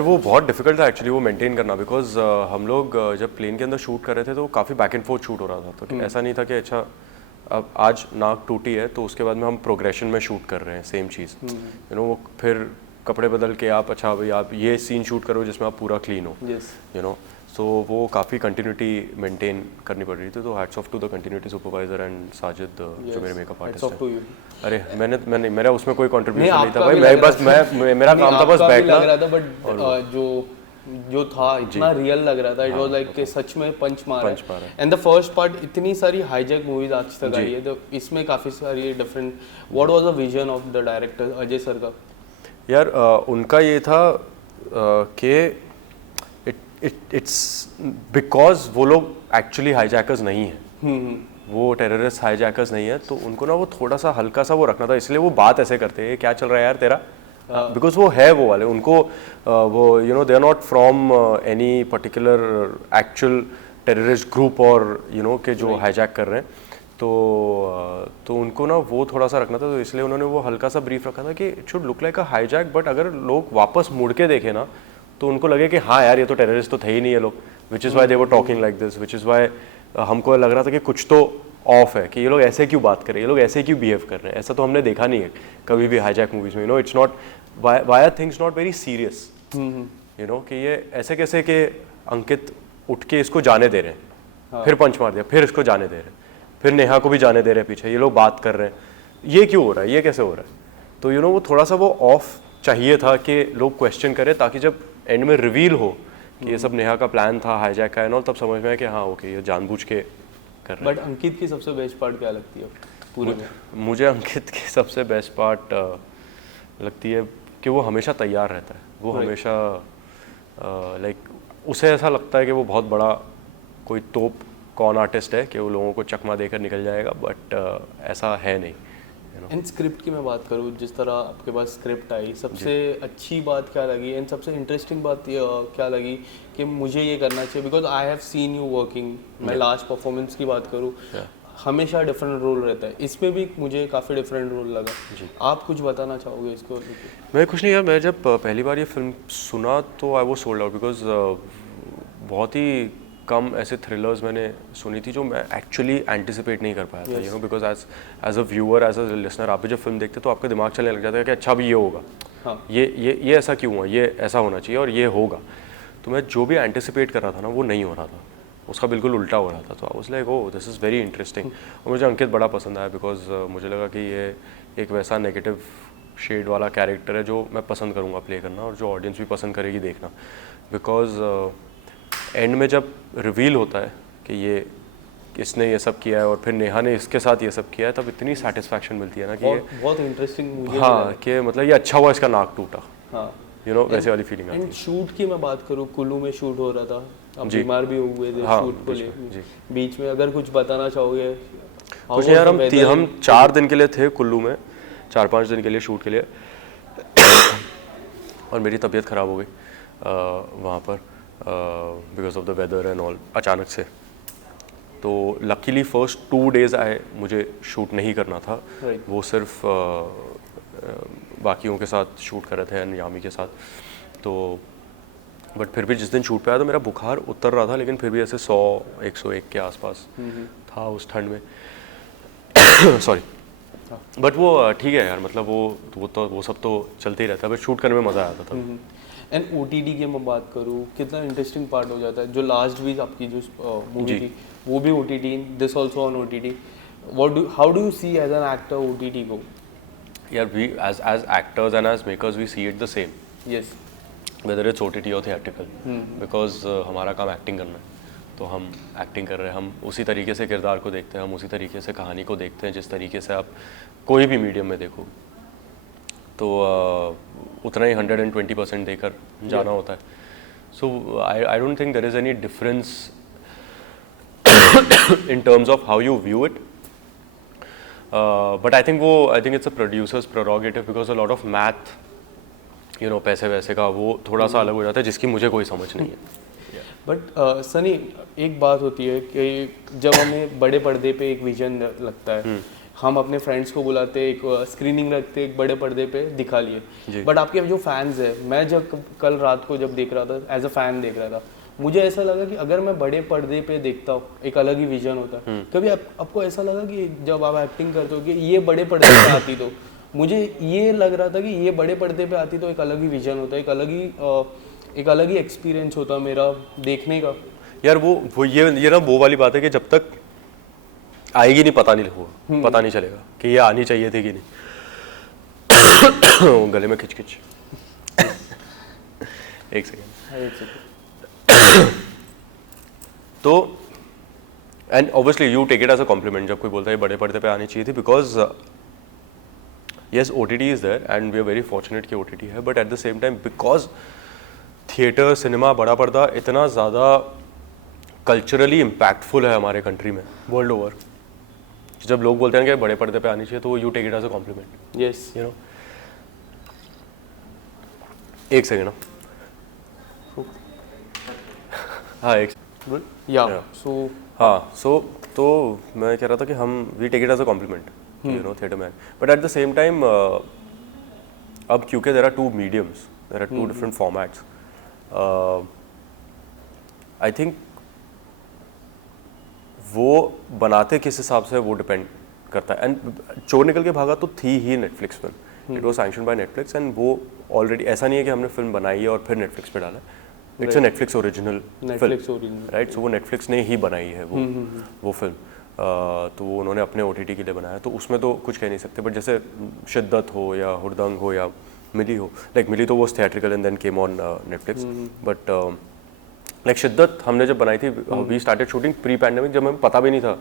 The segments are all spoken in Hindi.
वो बहुत डिफिकल्ट था एक्चुअली वो मेंटेन करना बिकॉज हम लोग जब प्लेन के अंदर शूट कर रहे थे तो काफ़ी बैक एंड फोर्थ शूट हो रहा था तो ऐसा नहीं था कि अच्छा अब आज नाक टूटी है तो उसके बाद में हम प्रोग्रेशन में शूट कर रहे हैं सेम चीज़ यू नो फिर कपड़े बदल के आप अच्छा भाई आप ये सीन शूट करो जिसमें आप पूरा क्लीन हो यू नो सो वो काफ़ी कंटिन्यूटी मेंटेन करनी पड़ रही थी तो hats off to the continuity supervisor and Sajid जो मेरे मेकअप आर्टिस्ट हैं। अरे मैंने मेरा उसमें कोई कंट्रीब्यूशन नहीं था भाई मैं बस मैं मेरा काम था बस बैठना लग रहा था बट जो था इतना रियल लग रहा था इट वाज लाइक कि सच में पंच मार है एंड द फर्स्ट पार्ट इतनी सारी हाईजैक मूवीज आज तक आई है तो इसमें काफी सारी different what was the vision of the director Ajay sir का यार उनका ये था कि इट्स बिकॉज वो लोग एक्चुअली हाईजैकर्स नहीं हैं वो टेररिस्ट हाईजैकर्स नहीं है तो उनको ना वो थोड़ा सा हल्का सा वो रखना था इसलिए वो बात ऐसे करते हैं क्या चल रहा है यार तेरा बिकॉज वो है वो वाले उनको वो you know they are not from any particular actual terrorist group और यू नो के जो हाईजैक कर रहे हैं तो उनको ना वो थोड़ा सा रखना था तो इसलिए उन्होंने वो हल्का सा ब्रीफ रखा था कि it should look like a hijack but अगर लोग वापस मुड़ के देखें ना तो उनको लगे कि हाँ यार ये तो टेररिस्ट तो थे ही नहीं है लोग which is why they were talking like this which is why हमको लग रहा था कि कुछ तो ऑफ है कि ये लोग ऐसे क्यों बात कर रहे हैं ये लोग ऐसे क्यों बिहेव कर रहे हैं ऐसा तो हमने देखा नहीं है कभी भी हाईजैक मूवीज में you know it's not why are things not very serious you know कि ये ऐसे कैसे कि अंकित उठ के इसको जाने दे रहे हैं फिर पंच मार दिया फिर इसको जाने दे रहे हैं फिर नेहा को भी जाने दे रहे हैं पीछे ये लोग बात कर रहे हैं ये क्यों हो रहा है ये कैसे हो रहा है तो यू नो वो थोड़ा सा वो ऑफ चाहिए था कि लोग क्वेश्चन करें ताकि जब एंड में रिवील हो कि ये सब नेहा का प्लान था हाईजैक का एंड ऑल तब समझ में आया कि हाँ ओके ये जानबूझ के कर रहे हैं। बट अंकित की सबसे बेस्ट पार्ट क्या लगती है पूरे में? मुझे अंकित की सबसे बेस्ट पार्ट लगती है कि वो हमेशा तैयार रहता है वो हमेशा लाइक उसे ऐसा लगता है कि वो बहुत बड़ा कोई तोप कॉन आर्टिस्ट है कि वो लोगों को चकमा देकर निकल जाएगा बट ऐसा है नहीं। एंड स्क्रिप्ट की मैं बात करूँ जिस तरह आपके पास स्क्रिप्ट आई सबसे अच्छी बात क्या लगी एंड सबसे इंटरेस्टिंग बात क्या लगी कि मुझे ये करना चाहिए because I have seen you working मैं लास्ट परफॉर्मेंस की बात करूँ हमेशा डिफरेंट रोल रहता है इसमें भी मुझे काफ़ी डिफरेंट रोल लगा आप कुछ बताना चाहोगे इसको? मैं कुछ नहीं यार मैं जब पहली बार ये फिल्म सुना तो आई वो सोल्ड आउट बिकॉज बहुत ही कम ऐसे थ्रिलर्स मैंने सुनी थी जो मैं एक्चुअली एंटिसिपेट नहीं कर पाया था you know because as a viewer as a listener आप भी जब फिल्म देखते तो आपका दिमाग चलने लग जाता है कि अच्छा भी ये होगा ये ऐसा क्यों हुआ ये ऐसा होना चाहिए और ये होगा तो मैं जो भी एंटिसिपेट कर रहा था ना वो नहीं हो रहा था उसका बिल्कुल उल्टा हो रहा था तो I was like oh this is very interesting और मुझे अंकित बड़ा पसंद आया बिकॉज मुझे लगा कि ये एक वैसा नेगेटिव शेड वाला कैरेक्टर है जो मैं पसंद करूँगा प्ले करना और जो ऑडियंस भी पसंद करेगी देखना बिकॉज एंड में जब रिवील होता है कि ये इसने ये सब किया है और फिर नेहा ने इसके साथ ये सब किया है तब इतनी सेटिस्फैक्शन मिलती है ना कि बहुत इंटरेस्टिंग मुझे हाँ कि मतलब ये अच्छा हुआ इसका नाक टूटा हाँ यू नो वैसे वाली फीलिंग आती है। शूट की मैं बात करूँ कुल्लू में शूट हो रहा था अब बीमार भी हुए थे शूट को लेकर बीच में अगर कुछ बताना चाहोगे? कुछ यार हम 4 दिन के लिए थे कुल्लू में 4-5 दिन के लिए शूट के लिए और मेरी तबीयत ख़राब हो गई वहाँ पर because of the weather and all अचानक से तो लकीली फर्स्ट 2 डेज़ आए मुझे शूट नहीं करना था वो सिर्फ बाकियों के साथ शूट कर रहे थे एंड यामी के साथ तो बट फिर भी जिस दिन शूट पे आया तो मेरा बुखार उतर रहा था लेकिन फिर भी ऐसे 100-101 के आसपास था उस ठंड में सॉरी बट वो ठीक है यार मतलब वो सब तो चलते ही रहता है बट शूट करने में मज़ा आया था तब। एंड OTT की मैं बात करूँ कितना इंटरेस्टिंग पार्ट हो जाता है जो लास्ट वीक आपकी जो मूवी थी वो भी OTT this also on OTT how do you see as an actor OTT को? यार we as actors and as makers we see it the same yes whether it's OTT और थिएट्रिकल बिकॉज हमारा काम एक्टिंग करना है तो हम एक्टिंग कर रहे हैं हम उसी तरीके से किरदार को देखते हैं हम उसी तरीके से कहानी को देखते हैं जिस तरीके से आप कोई भी मीडियम में देखो तो उतना ही 120% देकर जाना होता है so I don't think there is any difference in terms of how you view it but I think it's a producer's prerogative because a lot of math you know पैसे वैसे का वो थोड़ा सा अलग हो जाता है जिसकी मुझे कोई समझ नहीं है। बट सनी एक बात होती है कि जब हमें बड़े पर्दे पे एक विजन लगता है हम अपने फ्रेंड्स को बुलाते, एक स्क्रीनिंग रखते, एक बड़े पर्दे पे दिखा जी। लिए। बट आपके जो फैंस है, मैं जब कल रात को जब देख रहा था, एज अ फैन देख रहा था, मुझे ऐसा लगा कि अगर मैं बड़े पर्दे पे देखता हूँ, एक अलग ही विजन होता है। कभी आपको ऐसा लगा कि जब आप एक्टिंग करते हो कि ये बड़े पर्दे पे आती, तो मुझे ये लग रहा था कि ये बड़े पर्दे पे आती तो एक अलग ही विजन होता, एक अलग ही एक्सपीरियंस होता मेरा देखने का। यार वो ये ना वो वाली बात है कि जब तक आएगी नहीं पता नहीं चलेगा कि ये आनी चाहिए थी कि नहीं। गले में खिच एक सेकेंड। तो and obviously you take it as a compliment जब कोई बोलता है बड़े पर्दे पे आनी चाहिए थी, because yes OTT is there and we are very fortunate कि OTT है, but at the same time because theatre, cinema, बड़ा पर्दा इतना ज़्यादा कल्चरली इम्पैक्टफुल है हमारे कंट्री में, वर्ल्ड ओवर, जब लोग बोलते हैं कि बड़े पर्दे पे आनी चाहिए तो you take it as a compliment. Yes, you know, एक सेकेंड। हाँ एक या सो हाँ सो तो मैं कह रहा था कि हम we take it as a compliment, you know, theatre man, but at the same time अब क्योंकि there are two mediums, there are two different formats, I think वो बनाते किस हिसाब से वो डिपेंड करता है। एंड चोर निकल के भागा तो थी ही Netflix film, it was sanction by Netflix, and वो ऑलरेडी, ऐसा नहीं है कि हमने फिल्म बनाई है और फिर नेटफ्लिक्स पे डाला, it's a Netflix original film, right. So वो नेटफ्लिक्स ने ही बनाई है वो फिल्म, तो वो उन्होंने अपने OTT के लिए बनाया, तो उसमें तो कुछ कह नहीं सकते। बट जैसे शिद्दत हो या हुड़दंग हो या मिली हो, लाइक मिली तो वो theatrical and then came on Netflix, but like Shiddat हमने जब बनाई थी, we started shooting pre pandemic, जब हमें पता भी नहीं था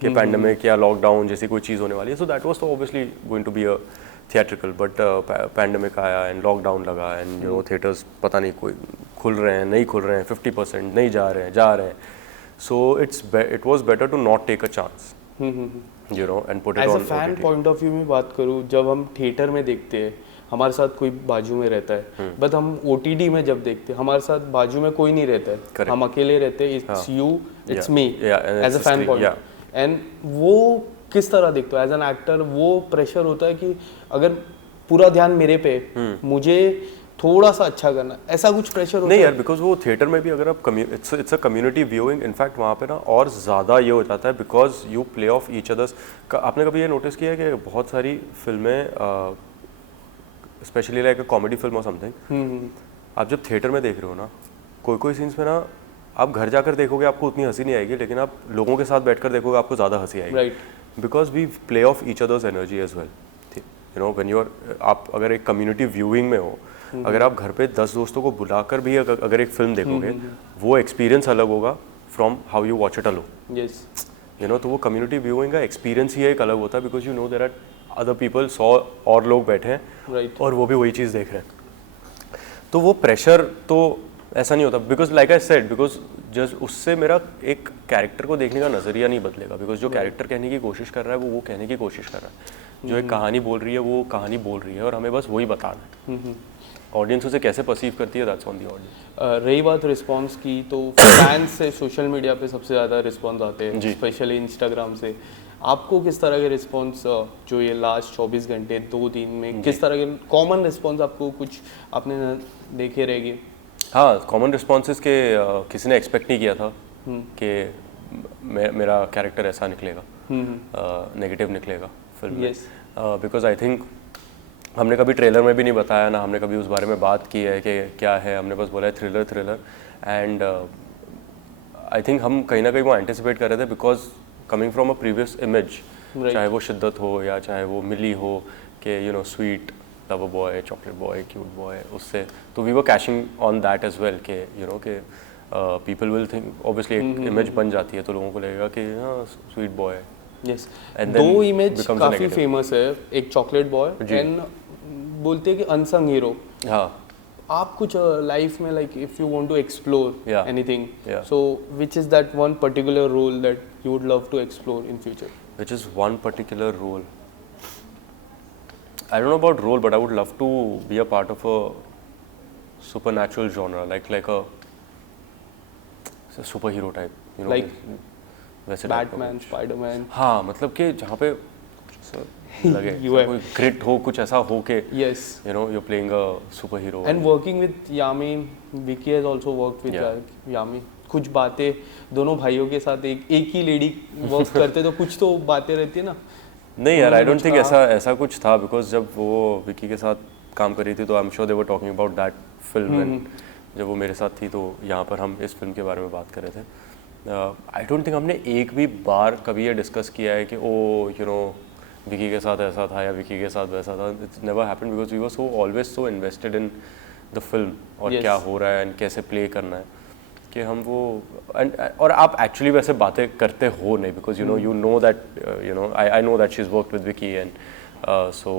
कि पैंडेमिक या लॉकडाउन जैसी कोई चीज़ होने वाली है, सो दैट वाज तो obviously going to be a theatrical, but pandemic आया एंड लॉकडाउन लगा एंड यू नो थिएटर्स पता नहीं कोई खुल रहे हैं नहीं खुल रहे हैं, 50% नहीं जा रहे हैं, so it was better to not take a chance, you know, and put it on. As a fan point of view में बात करूँ, जब हम थिएटर में देखते हैं हमारे साथ कोई बाजू में रहता है, बट हम OTT में जब देखते हैं हमारे साथ बाजू में कोई नहीं रहता है, Correct. हम अकेले रहते हैं, it's you it's me and as a it's fan screen, point. And वो किस तरह देखते हो एज एन एक्टर, वो प्रेशर होता है कि अगर पूरा ध्यान मेरे पे, मुझे थोड़ा सा अच्छा करना, ऐसा कुछ प्रेशर होता है? नहीं यार, बिकॉज वो थिएटर में भी अगर आप it's a community viewing, in fact वहाँ पे ना और ज़्यादा ये हो जाता है, because you play off each others. आपने कभी ये नोटिस किया है कि बहुत सारी फिल्में, specially like a comedy film और समथिंग, आप जब थिएटर में देख रहे हो ना, कोई सीन्स में ना आप घर जाकर देखोगे आपको उतनी हंसी नहीं आएगी, लेकिन आप लोगों के साथ बैठकर देखोगे आपको ज़्यादा हंसी आएगी, right, because we play off each other's energy as well, you know, when you are, आप अगर एक कम्युनिटी व्यूइंग में हो, अगर आप घर पे 10 दोस्तों को बुलाकर भी अगर एक फिल्म देखोगे, वो एक्सपीरियंस अलग होगा from how you watch it alone, yes, you know. तो वो कम्युनिटी व्यूइंग का एक्सपीरियंस ही एक अलग होता है, because you know there are other people, 100 और लोग बैठे हैं, राइट, और वो भी वही चीज़ देख रहे हैं, तो वो प्रेशर तो ऐसा नहीं होता, because like I said, because just उससे मेरा एक कैरेक्टर को देखने का नज़रिया नहीं बदलेगा, बिकॉज जो कैरेक्टर कहने की कोशिश कर रहा है वो कहने की कोशिश कर रहा है, जो एक कहानी बोल रही है वो कहानी बोल रही है, और हमें बस वही बताना है। ऑडियंस उसे कैसे परसीव करती है, दैट्स ऑन द ऑडियंस। रही बात रिस्पांस की, तो फैंस से सोशल मीडिया पे सबसे ज़्यादा रिस्पांस आते हैं, स्पेशली इंस्टाग्राम से। आपको किस तरह के रिस्पांस, जो ये लास्ट 24 घंटे 2 दिन में, किस तरह के कॉमन रिस्पांस आपको कुछ आपने देखे रहेंगे? हाँ, कॉमन रिस्पॉन्सेज के किसी ने एक्सपेक्ट नहीं किया था कि मेरा कैरेक्टर ऐसा निकलेगा, नेगेटिव निकलेगा फिल्म में, बिकॉज आई थिंक हमने कभी ट्रेलर में भी नहीं बताया ना, हमने कभी उस बारे में बात की है कि क्या है, हमने बस बोला है थ्रिलर, एंड आई थिंक हम कहीं ना कहीं वो एंटिसिपेट कर रहे थे, because coming from a previous image, चाहे वो शिद्दत हो या चाहे वो मिली हो, कि you know sweet lover boy, chocolate boy, cute boy, उससे तो we were cashing on that as well, कि यू नो कि पीपल विल थिंक, ऑब्वियसली एक इमेज बन जाती है तो लोगों को लगेगा कि हाँ स्वीट बॉय। यस, दो इमेज काफी फेमस है, एक चॉकलेट बॉय एंड बोलते हैं कि अनसंग हीरो। हाँ, आप कुछ लाइफ में, like if you want to explore anything, Yeah. So which is that one particular role that you would love to explore in future? which is one particular role. I don't know about role, but I would love to be a part of a supernatural genre, like a superhero type, you know, Like वैसे बैटमैन, स्पाइडरमैन। हाँ, मतलब कि जहाँ पे सो लगे You have- कोई ग्रिट हो, कुछ ऐसा हो के Yes. You know you playing a super hero. And working with Yami, Vicky has also worked with Yeah. Yami. कुछ बातें दोनों भाइयों के साथ एक ही लेडी वर्क करते तो कुछ तो बातें रहती है ना. नहीं यार, आई उन्होंने डोंट कुछ थिंक कहा? ऐसा कुछ था, बिकॉज जब वो विकी के साथ काम कर रही थी तो I am sure they were talking about that film. जब वो मेरे साथ थी तो यहाँ पर हम इस फिल्म के बारे में बात कर रहे थे. आई डोंट थिंक हमने एक भी बार कभी ये डिस्कस किया है कि ओ यू नो विकी के साथ ऐसा था या विकी के साथ वैसा था. It's never happened because we were so always so invested in the film और Yes. क्या हो रहा है एंड कैसे प्ले करना है कि हम वो और आप एक्चुअली वैसे बातें करते हो नहीं, because you know that you know I know that she is worked with Vicky and so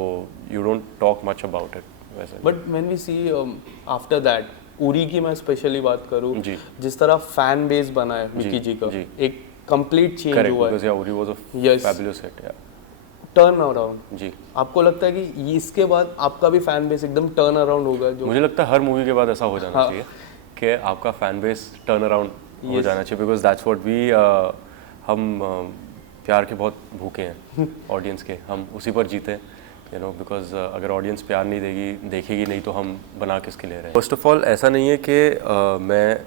you don't talk much about it वैसे. But when we see after that Uri की मैं स्पेशली बात करूँ, जी. जिस तरह फैन बेस बना है विकी जी का, जी. एक कंप्लीट चेंज करेक्ट, हुआ है, बिकॉज या Uri was a Yes. Fabulous hit. या टर्न अराउंड. जी, आपको लगता है कि इसके बाद आपका भी फैन बेस एकदम टर्न अराउंड होगा? जो मुझे लगता है हर मूवी के बाद ऐसा हो जाना हाँ. चाहिए कि आपका फैन बेस टर्न अराउंड हो Yes. जाना चाहिए, बिकॉज दैट्स व्हाट वी हम प्यार के बहुत भूखे हैं ऑडियंस के. हम उसी पर जीते हैं यू नो, बिकॉज अगर ऑडियंस प्यार नहीं देगी, देखेगी नहीं, तो हम बना किसके ले रहे हैं. फर्स्ट ऑफ ऑल ऐसा नहीं है कि मैं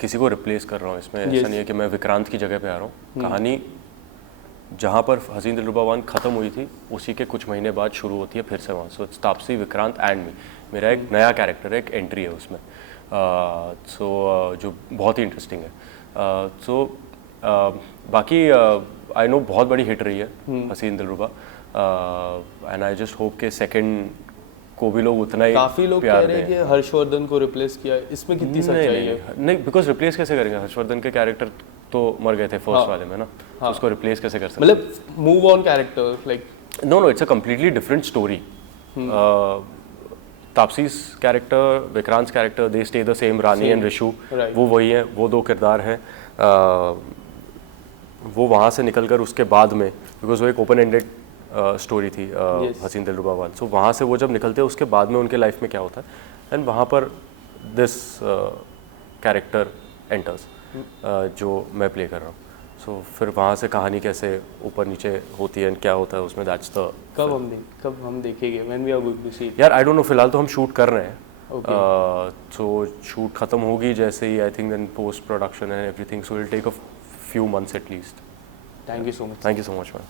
किसी को रिप्लेस कर रहा हूँ इसमें. Yes. ऐसा नहीं है कि मैं विक्रांत की जगह पे आ रहा हूँ. कहानी जहाँ पर हसीन दिलरुबा वन ख़त्म हुई थी उसी के कुछ महीने बाद शुरू होती है फिर से वहाँ. So it's Taapsee, Vikrant and me. मेरा एक नया कैरेक्टर है, एक एंट्री है उसमें. सो जो बहुत ही इंटरेस्टिंग है. सो बाकी आई नो बहुत बड़ी हिट रही है हसीन दिलरुबा, एंड आई जस्ट होप के सेकंड को भी लोग उतना ही काफी लोग कह प्यार रहे हैं दें. कि हर्षवर्धन को रिप्लेस किया है, इसमें कितनी सच्चाई है? नहीं, बिकॉज रिप्लेस कैसे करेंगे? हर्षवर्धन के कैरेक्टर तो मर गए थे फर्स्ट वाले में ना, तो उसको रिप्लेस कैसे कर सकते? मतलब move on character like no, it's a completely different story. Taapsee's character, Vikrant character, they stay the same. Rani and Rishu Right. वो वही हैं, वो दो किरदार हैं. वो वहाँ से निकलकर उसके बाद में, बिकॉज वो एक ओपन एंडेड स्टोरी थी Yes. हसीन दिलरुबा वन. सो वहाँ से वो जब निकलते हैं उसके बाद में उनके लाइफ में क्या होता है, एंड वहाँ पर दिस कैरेक्टर एंटर्स जो मैं प्ले कर रहा हूँ. सो फिर वहाँ से कहानी कैसे ऊपर नीचे होती है एंड क्या होता है उसमें, दैट्स द. कब हम देखेंगे? When we are going to see? यार आई डोंट नो, फिलहाल तो हम शूट कर रहे हैं. Okay. सो शूट खत्म होगी जैसे ही, I think then post production and everything, so will take a few months at least. Thank you so much. Thank you so much ma'am.